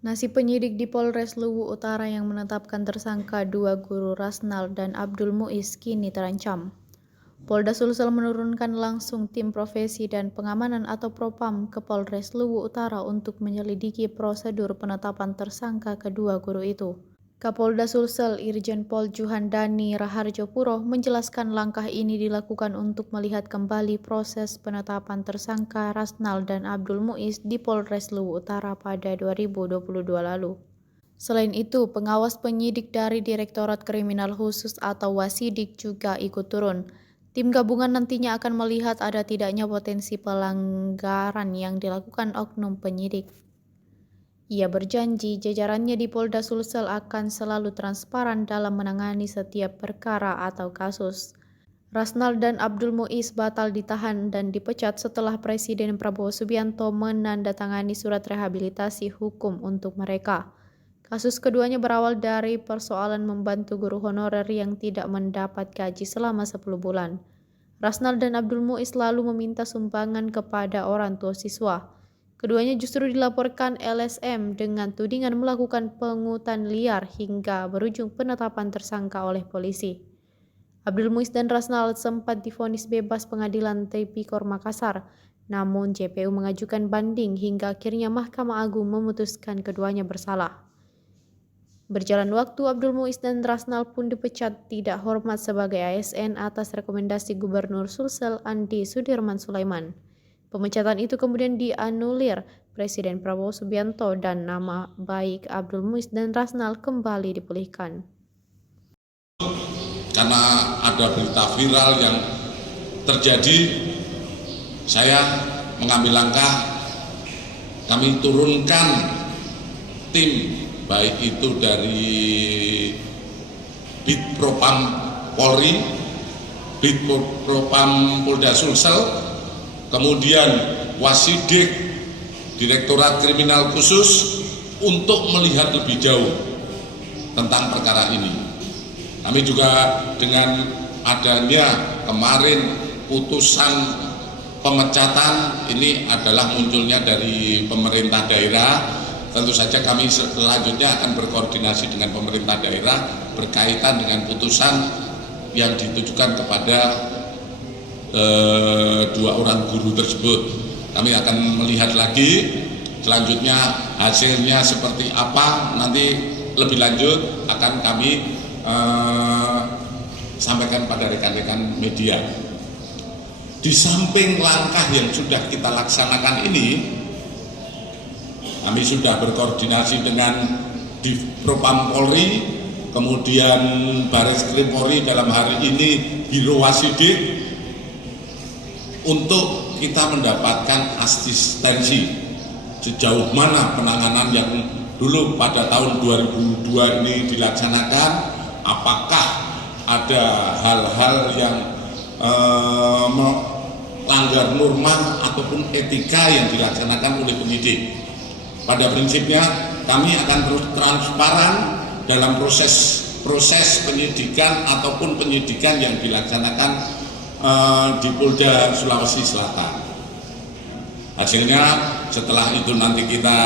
Nasib penyidik di Polres Luwu Utara yang menetapkan tersangka dua guru Rasnal dan Abdul Muiz kini terancam. Polda Sulsel menurunkan langsung tim profesi dan pengamanan atau Propam ke Polres Luwu Utara untuk menyelidiki prosedur penetapan tersangka kedua guru itu. Kapolda Sulsel Irjen Pol Juhandani Raharjo Puro menjelaskan langkah ini dilakukan untuk melihat kembali proses penetapan tersangka Rasnal dan Abdul Muiz di Polres Luwu Utara pada 2022 lalu. Selain itu, pengawas penyidik dari Direktorat Kriminal Khusus atau Wasidik juga ikut turun. Tim gabungan nantinya akan melihat ada tidaknya potensi pelanggaran yang dilakukan oknum penyidik. Ia berjanji jajarannya di Polda Sulsel akan selalu transparan dalam menangani setiap perkara atau kasus. Rasnal dan Abdul Muiz batal ditahan dan dipecat setelah Presiden Prabowo Subianto menandatangani surat rehabilitasi hukum untuk mereka. Kasus keduanya berawal dari persoalan membantu guru honorer yang tidak mendapat gaji selama 10 bulan. Rasnal dan Abdul Muiz lalu meminta sumbangan kepada orang tua siswa. Keduanya justru dilaporkan LSM dengan tudingan melakukan pungutan liar hingga berujung penetapan tersangka oleh polisi. Abdul Muiz dan Rasnal sempat divonis bebas Pengadilan Tipikor Makassar, namun JPU mengajukan banding hingga akhirnya Mahkamah Agung memutuskan keduanya bersalah. Berjalan waktu, Abdul Muiz dan Rasnal pun dipecat tidak hormat sebagai ASN atas rekomendasi Gubernur Sulsel Andi Sudirman Sulaiman. Pemecatan itu kemudian dianulir Presiden Prabowo Subianto dan nama baik Abdul Muiz dan Rasnal kembali dipulihkan. Karena ada berita viral yang terjadi, saya mengambil langkah, kami turunkan tim, baik itu dari Bitpropam Polri, Bitpropam Polda Sulsel, kemudian Wasidik Direktorat Kriminal Khusus untuk melihat lebih jauh tentang perkara ini. Kami juga dengan adanya kemarin putusan pemecatan ini adalah munculnya dari pemerintah daerah. Tentu saja kami selanjutnya akan berkoordinasi dengan pemerintah daerah berkaitan dengan putusan yang ditujukan kepada dua orang guru tersebut. Kami akan melihat lagi selanjutnya hasilnya seperti apa, nanti lebih lanjut akan kami sampaikan pada rekan-rekan media. Di samping langkah yang sudah kita laksanakan ini, kami sudah berkoordinasi dengan Divpropam Polri, kemudian Bareskrim Polri dalam hari ini Biro Wasidik, untuk kita mendapatkan asistensi sejauh mana penanganan yang dulu pada tahun 2002 ini dilaksanakan, apakah ada hal-hal yang melanggar norma ataupun etika yang dilaksanakan oleh penyidik. Pada prinsipnya kami akan terus transparan dalam proses penyidikan ataupun penyidikan yang dilaksanakan di Polda Sulawesi Selatan. Hasilnya setelah itu nanti kita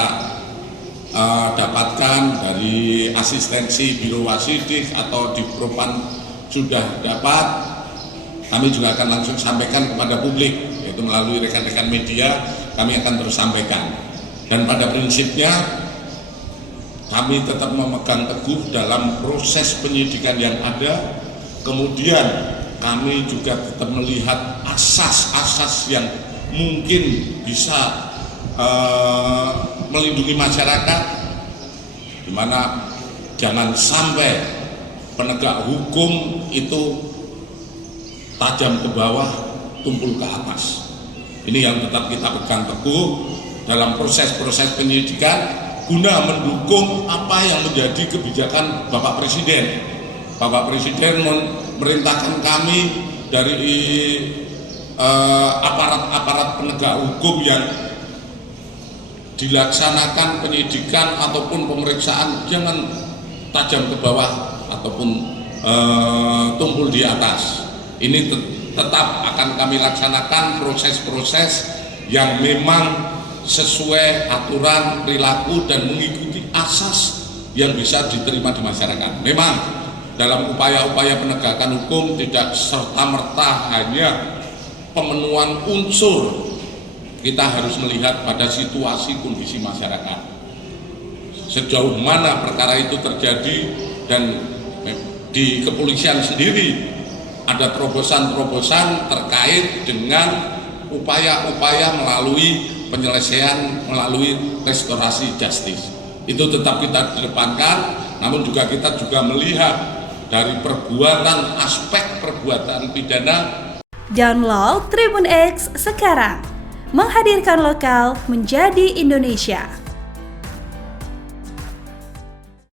dapatkan dari asistensi Biro Wasidik atau di Propam sudah dapat, kami juga akan langsung sampaikan kepada publik, yaitu melalui rekan-rekan media. Kami akan terus sampaikan, dan pada prinsipnya kami tetap memegang teguh dalam proses penyidikan yang ada. Kemudian kami juga tetap melihat asas-asas yang mungkin bisa melindungi masyarakat, di mana jangan sampai penegak hukum itu tajam ke bawah, tumpul ke atas. Ini yang tetap kita pegang teguh dalam proses-proses penyidikan guna mendukung apa yang menjadi kebijakan Bapak Presiden. Bapak Presiden memerintahkan kami dari aparat-aparat penegak hukum yang dilaksanakan penyidikan ataupun pemeriksaan jangan tajam ke bawah ataupun tumpul di atas. Ini tetap akan kami laksanakan proses-proses yang memang sesuai aturan perilaku dan mengikuti asas yang bisa diterima di masyarakat. Memang dalam upaya-upaya penegakan hukum tidak serta-merta hanya pemenuhan unsur, kita harus melihat pada situasi kondisi masyarakat. Sejauh mana perkara itu terjadi, dan di kepolisian sendiri ada terobosan-terobosan terkait dengan upaya-upaya melalui penyelesaian melalui restorasi justice. Itu tetap kita kedepankan, namun juga kita juga melihat dari perbuatan, aspek perbuatan pidana. Download Tribun X sekarang, menghadirkan lokal menjadi Indonesia.